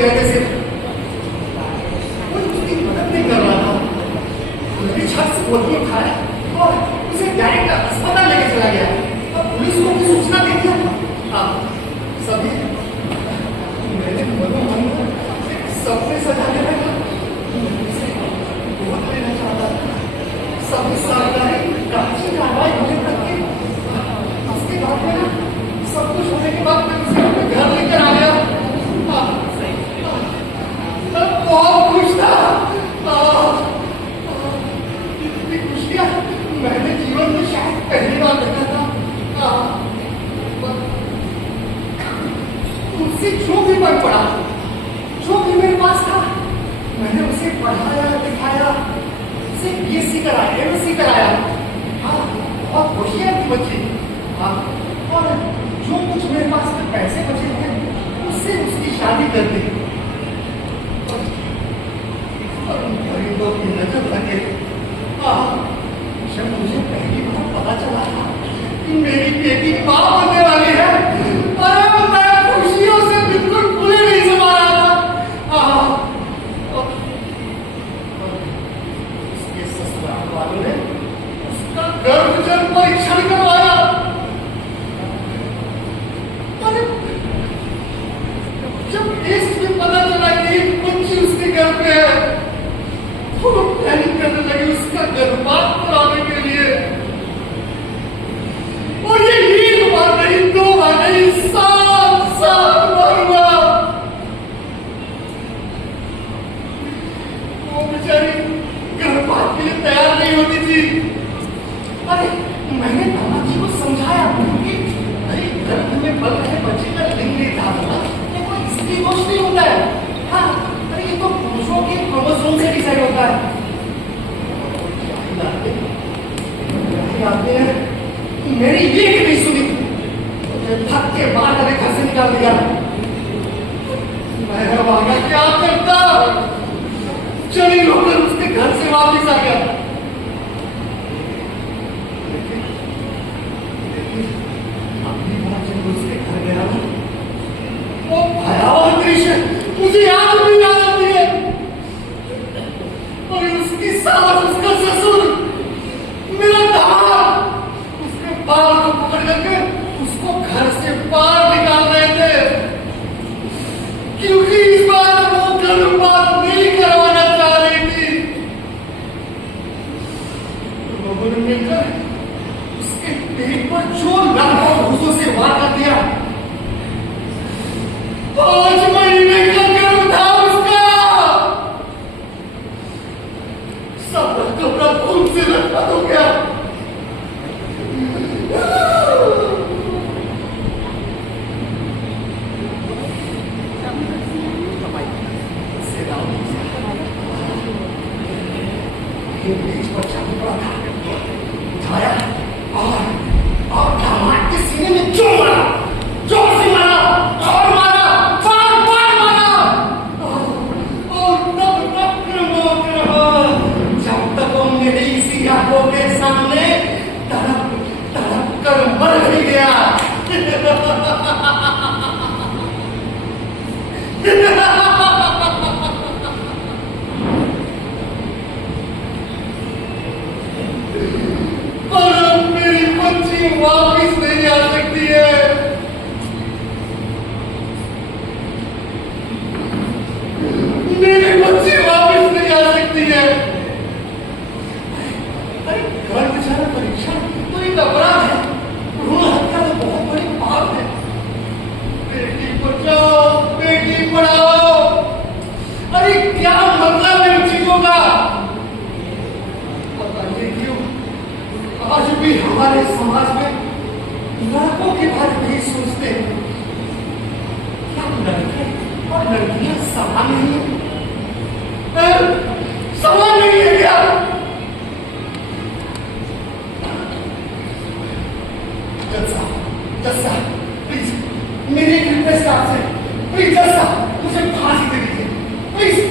रहते से कोई उसकी मदद नहीं कर रहा था। उन्होंने छत से बोतल उठाया और उसे डायरेक्ट अस्पताल लेके चला गया। अब पुलिस को भी सूचना दे दिया। हाँ, सभी मैंने मन सबने सजा के रखा। बहुत लेना चाहता था, सभी सावधानी काफी कार्रवाई होने तक के उसके बाद में सब कुछ होने के बाद मैं उसे अपने घर लेकर आ गया। बहुत खुश था। इतनी खुशियाँ मैंने जीवन में शायद पहली बार देखा था। उससे जो भी पढ़ पड़ा, जो भी मेरे पास था, मैंने उसे पढ़ाया, दिखाया, उसे BSc कराया, MSc कराया। हाँ, बहुत होशियार थी बच्ची। हाँ, और जो कुछ मेरे पास में पैसे बचे थे उससे उसकी शादी कर दी। और गरीबों की नजर लगे। जब मुझे पहली बार पता चला था कि मेरी बेटी माँ बनने वाली है, अरे मैं खुशियों से बिल्कुल फूले नहीं समा रहा था। उसके ससुराल वालों ने उसका गर्भजन परीक्षण करवाया। जब टेस्ट में पता चला कि बच्ची उसके घर पे है, तो वो प्लानिंग करने लगी उसका गर्भपात कराने के लिए। और ये एक बार नहीं, 2 बार नहीं, 7 बार हुआ। वो बेचारी गर्भपात के लिए तैयार नहीं होती थी। अरे मैंने दादाजी को समझाया कि अरे गर्भ में पल रहे बच्चे का लिंग नहीं था, ये कोई स्त्री दोष नहीं होता है। हाँ, अरे ये तो पुरुषों के क्रोमोसोम से डिसाइड होता है। आते हैं, मेरी ये नहीं सुनी, मुझे थक के बाद अरे घर से निकाल दिया। मैं अब आगे क्या करता? चली होकर उसके घर से वापस आ गया। अगली बार जब उसके घर गया, वो भयावह दृश्य मुझे आज भी याद आती है। और उसकी सास, उसका ससुर, मेरा दामाद उसके बाल को पकड़ करके उसको घर से बाहर निकाल रहे थे, क्योंकि इस बार वो गर्भपात नहीं करवाना चाह रही थी। लोगों ने मिलकर उसके पेट पर जो लाखों घूसों से वार कर दिया। 5 महीने का गर्भ था उसका। सब कपड़ा खून से लथपथ हो गया। बीच पर चाकू पड़ा था, उठाया और दामाद के सीने में जोर मारा, जोर से मारा और मारा, बार मारा। और तब जब तक वो मेरी इसी आंखों के सामने तड़प कर मर नहीं गया। वापिस नहीं आ सकती है। मेरी बच्ची वापिस नहीं आ सकती है। अरे घर बेचारा परीक्षा तो एक अपराध है, भ्रूण हत्या तो बहुत बड़ी पाप है। बेटी बचाओ, बेटी पढ़ाओ, अरे क्या मतलब है उन चीजों का? पता नहीं क्यों आज भी हमारे समाज में लड़कों के बारे में ही सोचते हैं। क्या लड़के और लड़कियां समान नहीं है? समान नहीं है क्या? जज साहब प्लीज, मेरी एक रिक्वेस्ट आपसे, प्लीज जज साहब मुझे फांसी दे दीजिए प्लीज।